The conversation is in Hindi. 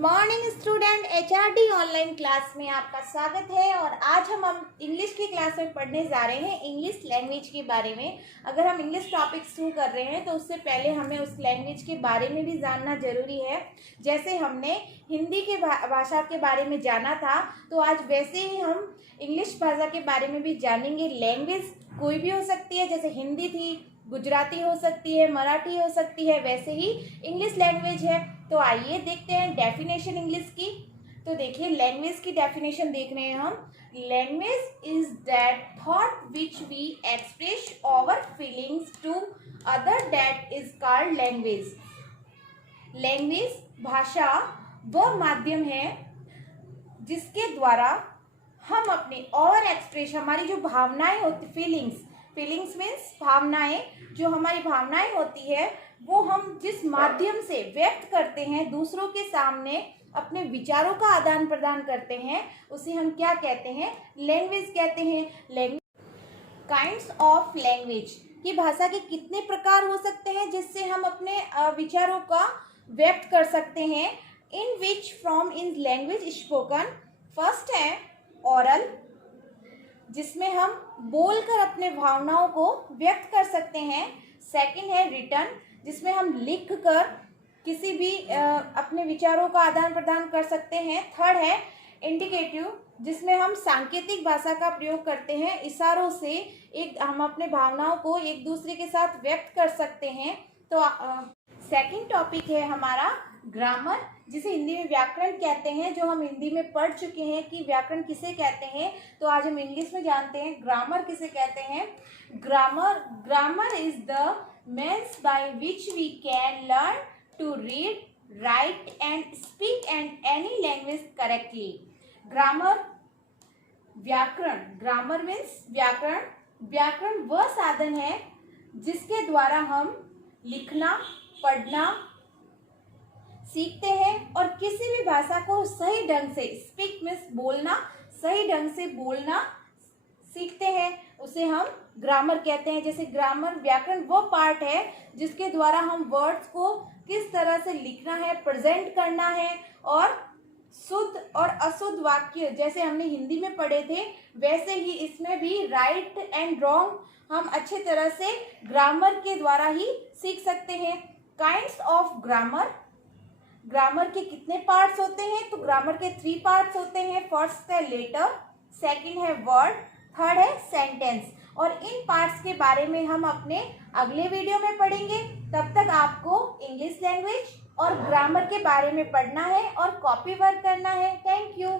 Morning student, HRD online class में आपका स्वागत है। और आज हम इंग्लिश की क्लास में पढ़ने जा रहे हैं इंग्लिश लैंग्वेज के बारे में। अगर हम इंग्लिश टॉपिक शुरू कर रहे हैं तो उससे पहले हमें उस लैंग्वेज के बारे में भी जानना जरूरी है। जैसे हमने हिंदी के भाषा के बारे में जाना था, तो आज वैसे ही हम इंग्लिश भाषा के बारे में भी जानेंगे। लैंग्वेज कोई भी हो सकती है, जैसे हिंदी थी, गुजराती हो सकती है, मराठी हो सकती है, वैसे ही इंग्लिश लैंग्वेज है। तो आइए देखते हैं डेफिनेशन इंग्लिश की। तो देखिए, लैंग्वेज की डेफिनेशन देख रहे हैं हम। Language is that thought which we express our feelings to other, that is called language. Language भाषा वह माध्यम है जिसके द्वारा हम अपने और एक्सप्रेस, हमारी जो भावनाएं होती, फीलिंग्स मीन्स भावनाएं, जो हमारी भावनाएं होती है वो हम जिस माध्यम से व्यक्त करते हैं, दूसरों के सामने अपने विचारों का आदान प्रदान करते हैं, उसे हम क्या कहते हैं? लैंग्वेज कहते हैं। काइंड्स ऑफ लैंग्वेज, कि भाषा के कितने प्रकार हो सकते हैं जिससे हम अपने विचारों का व्यक्त कर सकते हैं। In which from in language spoken, first है ओरल, जिसमें हम बोलकर अपने भावनाओं को व्यक्त कर सकते हैं। सेकंड है रिटन, जिसमें हम लिख कर किसी भी अपने विचारों का आदान प्रदान कर सकते हैं। थर्ड है इंडिकेटिव, जिसमें हम सांकेतिक भाषा का प्रयोग करते हैं, इशारों से हम अपने भावनाओं को एक दूसरे के साथ व्यक्त कर सकते हैं। तो सेकंड टॉपिक है हमारा ग्रामर, जिसे हिंदी में व्याकरण कहते हैं, जो हम हिंदी में पढ़ चुके हैं कि व्याकरण किसे कहते हैं। तो आज हम इंग्लिश में जानते हैं ग्रामर किसे कहते हैं। Grammar is the means by which we can learn to read, write and speak and any language correctly. Grammar, व्याकरण, ग्रामर मीन्स व्याकरण। व्याकरण वह साधन है जिसके द्वारा हम लिखना, पढ़ना सीखते हैं और किसी भी भाषा को सही ढंग से, स्पीक मीन्स बोलना, सही ढंग से बोलना सीखते हैं, उसे हम ग्रामर कहते हैं। जैसे ग्रामर, व्याकरण वो पार्ट है जिसके द्वारा हम वर्ड्स को किस तरह से लिखना है, प्रेजेंट करना है, और शुद्ध और अशुद्ध वाक्य जैसे हमने हिंदी में पढ़े थे, वैसे ही इसमें भी राइट एंड रॉन्ग हम अच्छे तरह से ग्रामर के द्वारा ही सीख सकते हैं। काइंड्स ऑफ ग्रामर, ग्रामर के कितने पार्ट्स होते हैं? तो ग्रामर के 3 पार्ट्स होते हैं। फर्स्ट है लेटर, सेकंड है वर्ड, थर्ड है सेंटेंस। और इन पार्ट्स के बारे में हम अपने अगले वीडियो में पढ़ेंगे। तब तक आपको इंग्लिश लैंग्वेज और ग्रामर के बारे में पढ़ना है और कॉपी वर्क करना है। Thank you.